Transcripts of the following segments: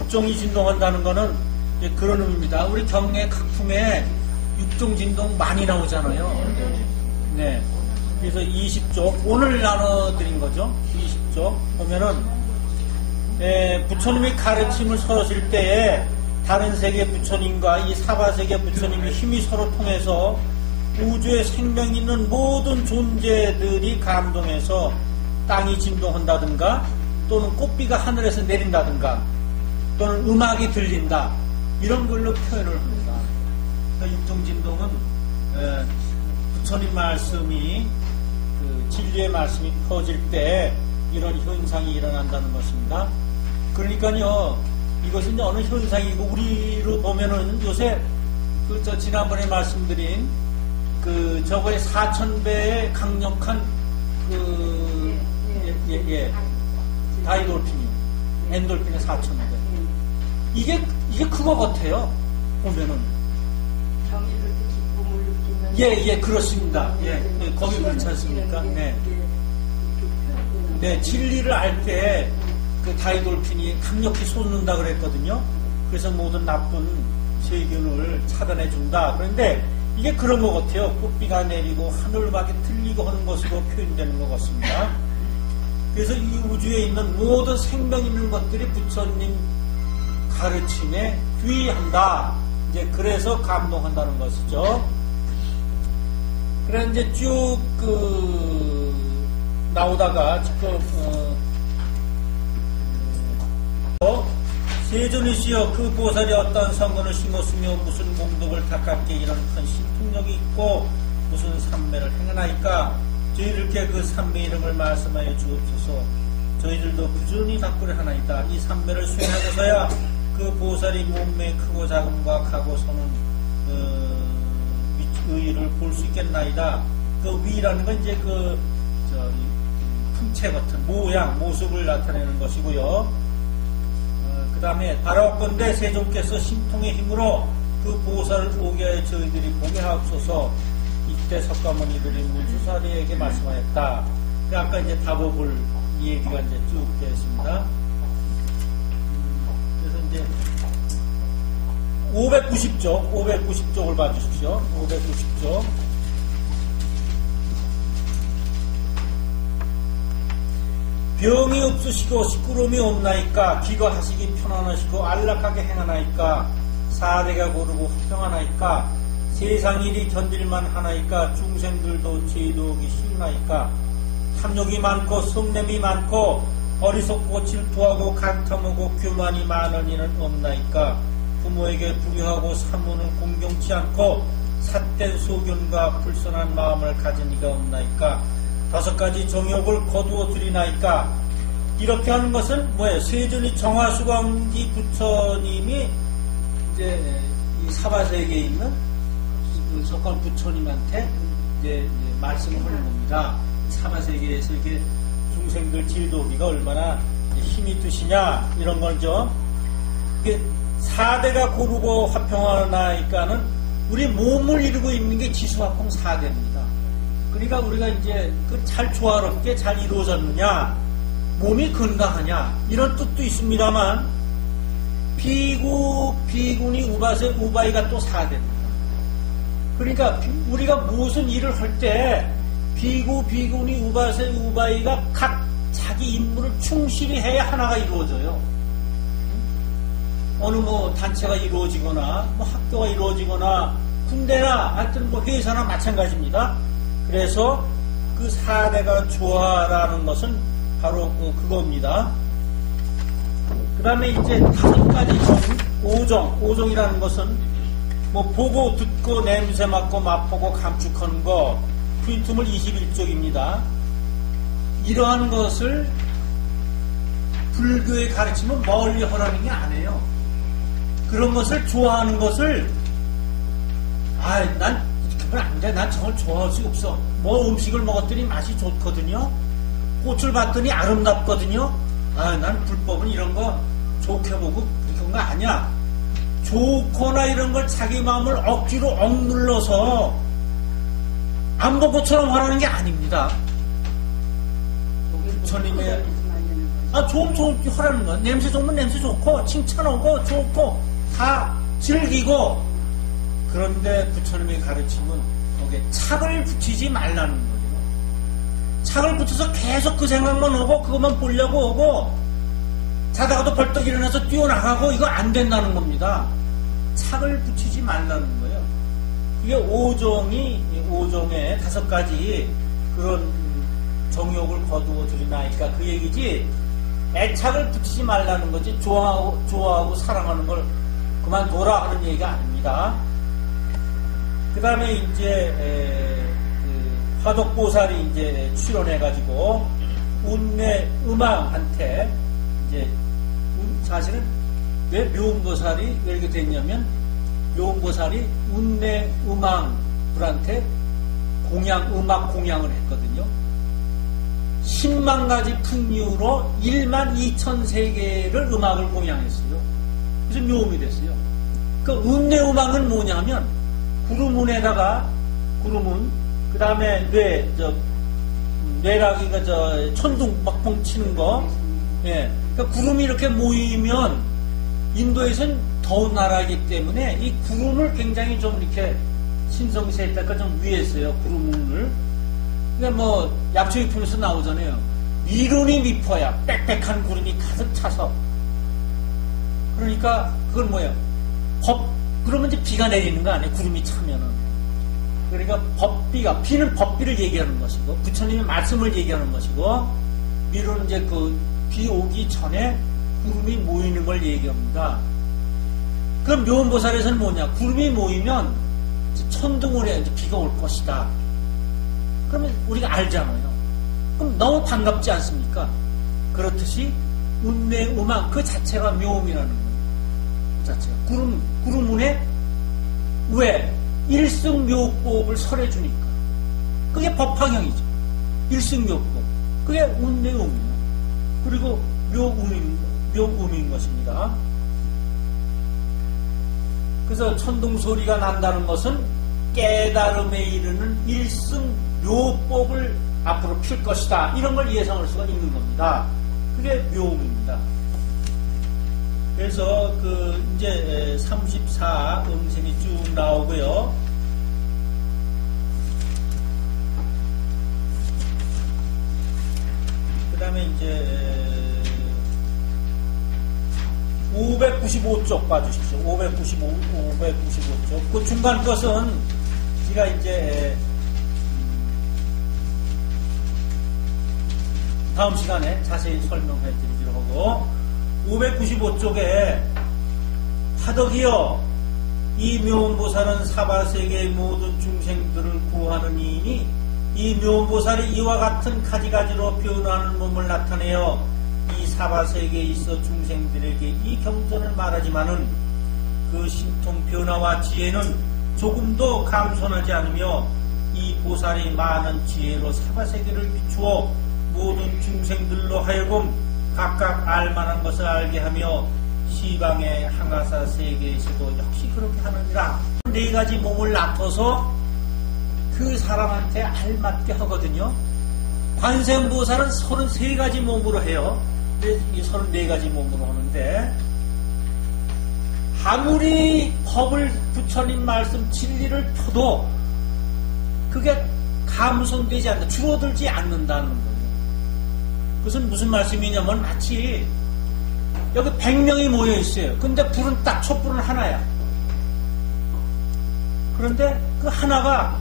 육종이 진동한다는 거는 그런 의미입니다. 우리 경례 각품에 육종 진동 많이 나오잖아요. 네. 그래서 20쪽, 오늘 나눠드린 거죠. 20쪽. 보면은, 부처님의 가르침을 서실 때에 다른 세계 부처님과 이 사바세계 부처님의 힘이 서로 통해서 우주에 생명 있는 모든 존재들이 감동해서 땅이 진동한다든가 또는 꽃비가 하늘에서 내린다든가 또는 음악이 들린다. 이런 걸로 표현을 합니다. 육종진동은 부처님 말씀이 진리의 말씀이 퍼질 때 이런 현상이 일어난다는 것입니다. 그러니까요, 이것은 어느 현상이고 우리로 보면은 요새 지난번에 말씀드린 저거의 4000배의 강력한 다이돌핀이 엔돌핀의 4000배. 이게 그거 같아요. 보면은. 그렇습니다. 거기 그렇지 않습니까? 네, 진리를 알 때 그 다이돌핀이 강력히 솟는다 그랬거든요. 그래서 모든 나쁜 세균을 차단해 준다. 그런데 이게 그런 것 같아요. 꽃비가 내리고 하늘음악이 들리고 하는 것으로 표현되는 것 같습니다. 그래서 이 우주에 있는 모든 생명 있는 것들이 부처님 가르침에 귀의한다. 이제 그래서 감동한다는 것이죠. 그래 이제 쭉 나오다가 세존이시여 그 보살이 어떤 성근을 심었으며 무슨 공덕을 닦았기에 이런 큰 신통력이 있고 무슨 삼매를 행하나이까 저희들께 그 삼매 이름을 말씀하여 주옵소서. 저희들도 부지런히 닦으려 하나이다. 이 삼매를 수행하고서야 그 보살이 몸매의 크고 작음과 가고 서는 의의를 볼 수 있겠나이다. 그 위라는 건 이제 품체 같은 모양, 모습을 나타내는 것이고요. 그 다음에 바라옵건대 세존께서 신통의 힘으로 그 보살을 오게 하여 저희들이 보게 하옵소서. 이때 석가모니들이 문수사리에게 말씀하였다. 아까 이제 답업을 이 얘기가 이제 쭉 되어 있습니다. 그래서 이제 590쪽을 봐주십시오. 590쪽. 병이 없으시고 시끄러움이 없나이까 기거하시기 편안하시고 안락하게 행하나이까 사대가 고르고 화평하나이까 세상 일이 견딜만 하나이까 중생들도 제도하기 쉬우나이까 탐욕이 많고 성냄이 많고 어리석고 질투하고 간탐하고 교만이 많은 이는 없나이까 부모에게 불효하고 사모는 공경치 않고 삿된 소견과 불선한 마음을 가진 이가 없나이까 5가지 정욕을 거두어 드리나이까. 이렇게 하는 것은 뭐예요? 세존이 정화수광지 부처님이 이제 이 사바세계에 있는 석관 부처님한테 이제 말씀을 하는 겁니다. 사바세계에서 이렇게 중생들 질도기가 얼마나 힘이 드시냐 이런 거죠. 이게 사대가 고르고 화평하나이까는 우리 몸을 이루고 있는 게 지수화풍 4대입니다. 그러니까 우리가 이제 잘 조화롭게 잘 이루어졌느냐, 몸이 건강하냐 이런 뜻도 있습니다만 비군이 우바세 우바이가 또 4대입니다. 그러니까 우리가 무슨 일을 할 때 비군이 우바세 우바이가 각 자기 임무를 충실히 해야 하나가 이루어져요. 어느 단체가 이루어지거나 학교가 이루어지거나 군대나 하여튼 회사나 마찬가지입니다. 그래서 그 4대가 조화라는 것은 바로 그겁니다. 그 다음에 이제 5가지 오종이라는 것은 보고 듣고 냄새 맡고 맛보고 감축하는 거, 프린트물 21쪽입니다. 이러한 것을 불교의 가르침은 멀리 하라는 게 아니에요. 그런 것을 좋아하는 것을 난 그건 안 돼. 난 정말 좋아할 수가 없어. 음식을 먹었더니 맛이 좋거든요. 꽃을 봤더니 아름답거든요. 난 불법은 이런 거 좋게 보고 그런 거 아니야. 좋거나 이런 걸 자기 마음을 억지로 억눌러서 안 본 것처럼 하라는 게 아닙니다. 부처님의 좋은 하라는 거야. 냄새 좋으면 냄새 좋고, 칭찬하고, 좋고, 다 즐기고, 그런데 부처님의 가르침은 거기에 착을 붙이지 말라는 거예요. 착을 붙여서 계속 그 생각만 오고, 그것만 보려고 오고, 자다가도 벌떡 일어나서 뛰어나가고, 이거 안 된다는 겁니다. 착을 붙이지 말라는 거예요. 이게 오종의 5가지 그런 정욕을 거두어 드리나이까 그 얘기지, 애착을 붙이지 말라는 거지, 좋아하고 사랑하는 걸 그만둬라 하는 얘기가 아닙니다. 그 다음에 이제, 화덕보살이 이제 출연해가지고, 운내음왕한테, 이제, 사실은 왜 묘음보살이 왜 이렇게 됐냐면, 묘음보살이 운내음왕들한테 음악 공양을 했거든요. 10만 가지 풍류로 1만 2천 세계를 음악을 공양했어요. 그래서 묘음이 됐어요. 그 운내음악은 뭐냐면 구름운에다가 구름운, 그 다음에 뇌락이가 천둥 막봉 치는 거, 예. 그러니까 구름이 이렇게 모이면 인도에서는 더운 나라이기 때문에 이 구름을 굉장히 좀 이렇게 신성시했다가 좀 위했어요. 구름운을. 근데 약초익품에서 나오잖아요. 미룬이 미퍼야. 빽빽한 구름이 가득 차서. 그러니까 그건 뭐예요? 그러면 이제 비가 내리는 거 아니에요? 구름이 차면은. 그러니까 비는 법비를 얘기하는 것이고, 부처님의 말씀을 얘기하는 것이고, 미룬은 이제 비 오기 전에 구름이 모이는 걸 얘기합니다. 그럼 묘음보살에서는 뭐냐? 구름이 모이면 천둥오래 이제 비가 올 것이다. 그러면 우리가 알잖아요. 그럼 너무 반갑지 않습니까? 그렇듯이 운내음악 그 자체가 묘음이라는 거예요. 그 자체가 구름운에 왜 일승묘법을 설해주니까 그게 법화경이죠. 일승묘법 그게 운내음이에요. 그리고 묘음인 것입니다. 그래서 천둥소리가 난다는 것은 깨달음에 이르는 일승묘법을 앞으로 필 것이다. 이런 걸 예상할 수가 있는 겁니다. 그게 묘음입니다. 그래서 이제 34 음심이 쭉 나오고요. 그 다음에 이제 595쪽 봐주십시오. 595쪽. 그 중간 것은 제가 이제 다음 시간에 자세히 설명해 드리기로 하고, 595쪽에 화덕이여 이 묘음보살은 사바세계의 모든 중생들을 구하는 이니 이 묘음보살이 이와 같은 가지가지로 변화하는 몸을 나타내어 이 사바세계에 있어 중생들에게 이 경전을 말하지만은 그 신통 변화와 지혜는 조금도 감손하지 않으며 이 보살이 많은 지혜로 사바세계를 비추어 모든 중생들로 하여금 각각 알만한 것을 알게 하며 시방의 항아사 세계에서도 역시 그렇게 하느니라. 4가지 몸을 나눠서 그 사람한테 알맞게 하거든요. 관세음보살은 33가지 몸으로 해요. 이 34가지 몸으로 하는데, 아무리 법을 부처님 말씀 진리를 펴도 그게 감손되지 않는다, 줄어들지 않는다는 거예요. 그것은 무슨 말씀이냐면 마치 여기 100명이 모여 있어요. 근데 불은 딱 촛불은 하나야. 그런데 그 하나가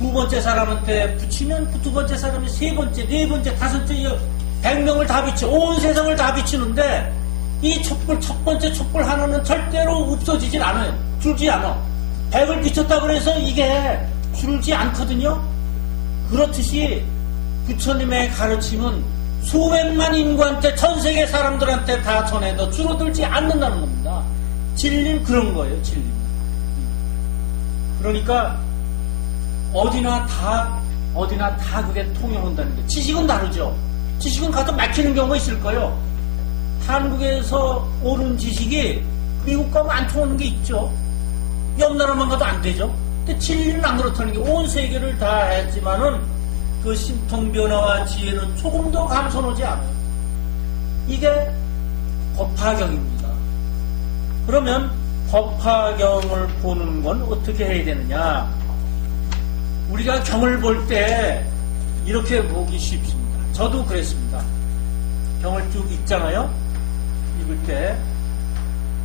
두 번째 사람한테 붙이면 그 두 번째 사람이 세 번째, 네 번째, 다섯째, 100명을 다 비춰, 온 세상을 다 비추는데 이 촛불, 첫 번째 촛불 하나는 절대로 없어지질 않아요. 줄지 않아. 100을 비췄다 그래서 이게 줄지 않거든요. 그렇듯이 부처님의 가르침은 수백만 인구한테, 전 세계 사람들한테 다 전해도 줄어들지 않는다는 겁니다. 진리는 그런 거예요, 진리는. 그러니까 어디나 다 그게 통용한다는 거예요. 지식은 다르죠. 지식은 가서 막히는 경우가 있을 거예요. 한국에서 옳은 지식이 미국 가면 안 통하는 게 있죠. 옆 나라만 가도 안 되죠. 근데 진리는 안 그렇다는 게, 온 세계를 다 했지만은 그 신통 변화와 지혜는 조금도 감손하지 않아요. 이게 법화경입니다. 그러면 법화경을 보는 건 어떻게 해야 되느냐? 우리가 경을 볼 때 이렇게 보기 쉽습니다. 저도 그랬습니다. 경을 쭉 읽잖아요. 읽을 때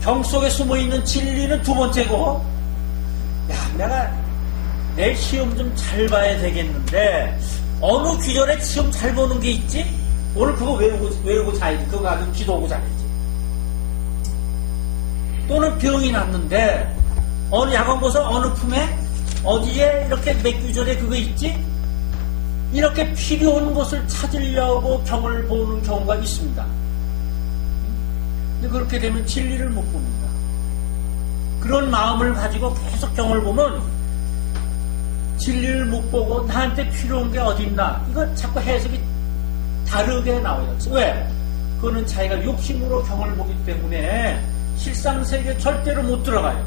경 속에 숨어있는 진리는 두 번째고, 내가 내일 시험 좀 잘 봐야 되겠는데 어느 귀절에 시험 잘 보는 게 있지? 오늘 그거 외우고 자야지. 그거 가지고 기도하고 자야지. 또는 병이 났는데 어느 야간보살 어느 품에 어디에 이렇게 몇 귀절에 그거 있지? 이렇게 필요한 것을 찾으려고 경을 보는 경우가 있습니다. 근데 그렇게 되면 진리를 못 봅니다. 그런 마음을 가지고 계속 경을 보면 진리를 못 보고 나한테 필요한 게 어디 있나? 이거 자꾸 해석이 다르게 나와요. 왜? 그거는 자기가 욕심으로 경을 보기 때문에 실상세계에 절대로 못 들어가요.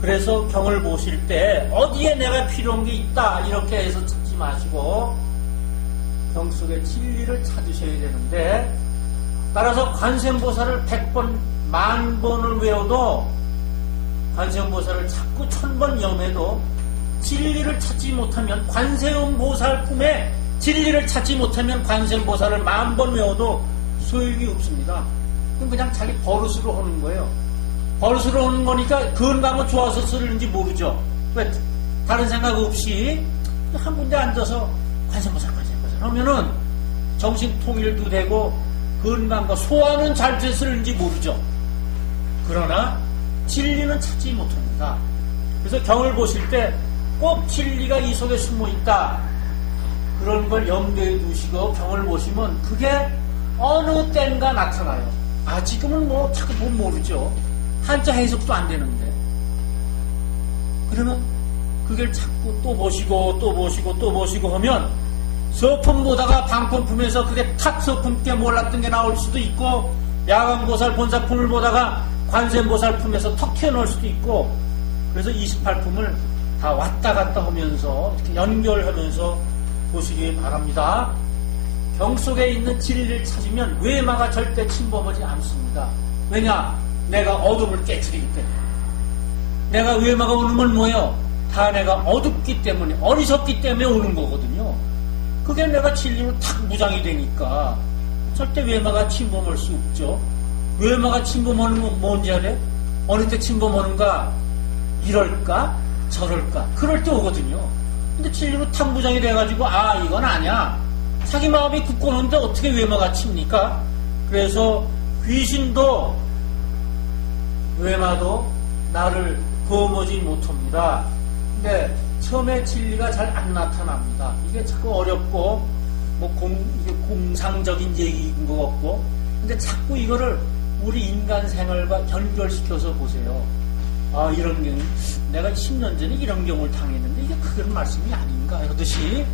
그래서 경을 보실 때 어디에 내가 필요한 게 있다 이렇게 해서 찾지 마시고 경 속의 진리를 찾으셔야 되는데, 따라서 관세음보살을 100번, 10,000번을 외워도 관세음보살을 자꾸 1000번 염해도 진리를 찾지 못하면, 관세음보살 품에 진리를 찾지 못하면 관세음보살을 10,000번 외워도 소용이 없습니다. 그럼 그냥 자기 버릇으로 하는 거예요. 버릇으로 하는 거니까 건강은 좋아서 쓰는지 모르죠. 왜? 다른 생각 없이 한 군데 앉아서 관세음보살 하면은 정신 통일도 되고 건강과 소화는 잘 됐을지 모르죠. 그러나 진리는 찾지 못합니다. 그래서 경을 보실 때 꼭 진리가 이 속에 숨어 있다. 그런 걸 염두에 두시고 경을 보시면 그게 어느 땐가 나타나요. 지금은 뭐 자꾸 못 모르죠. 한자 해석도 안 되는데. 그러면 그걸 자꾸 또 보시고 또 보시고 또 보시고 하면 서품 보다가 방품 품에서 그게 탁 서품 때 몰랐던 게 나올 수도 있고, 야간보살 본사품을 보다가 관세음보살 품에서 턱 튀어나올 수도 있고, 그래서 28품을 다 왔다 갔다 하면서 이렇게 연결하면서 보시기 바랍니다. 경 속에 있는 진리를 찾으면 외마가 절대 침범하지 않습니다. 왜냐? 내가 어둠을 깨트리기 때문에. 내가 외마가 오는 건 뭐예요? 다 내가 어둡기 때문에, 어리석기 때문에 오는 거거든요. 그게 내가 진리로 탁 무장이 되니까 절대 외마가 침범할 수 없죠. 외마가 침범하는 건 뭔지 알아요? 어느 때 침범하는가? 이럴까? 저럴까? 그럴 때 오거든요. 근데 진리로 탁 무장이 돼가지고 이건 아니야. 자기 마음이 굳건한데 어떻게 외마가 칩니까? 그래서 귀신도 외마도 나를 거머쥐 못합니다. 근데 처음에 진리가 잘 안 나타납니다. 이게 자꾸 어렵고 이게 공상적인 얘기인 것 같고, 근데 자꾸 이거를 우리 인간 생활과 연결시켜서 보세요. 이런 경우, 내가 10년 전에 이런 경우를 당했는데 이게 그런 말씀이 아닌가 하듯이,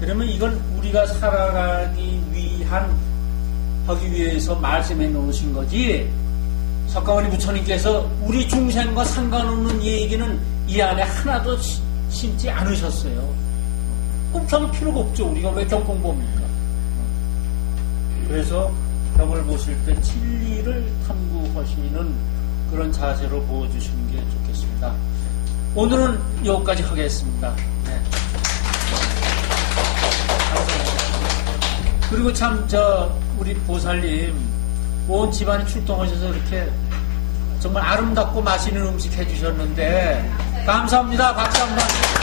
그러면 이건 우리가 살아가기 하기 위해서 말씀해 놓으신 거지, 석가모니 부처님께서 우리 중생과 상관없는 얘기는 이 안에 하나도 심지 않으셨어요. 그럼 경 필요가 없죠. 우리가 왜 경 공부합니까? 그래서 경을 보실 때 진리를 탐구하시는 그런 자세로 보여주시는 게 좋겠습니다. 오늘은 여기까지 하겠습니다. 네. 그리고 참 우리 보살님 온 집안이 출동하셔서 이렇게 정말 아름답고 맛있는 음식 해주셨는데 감사합니다. 박수 한번.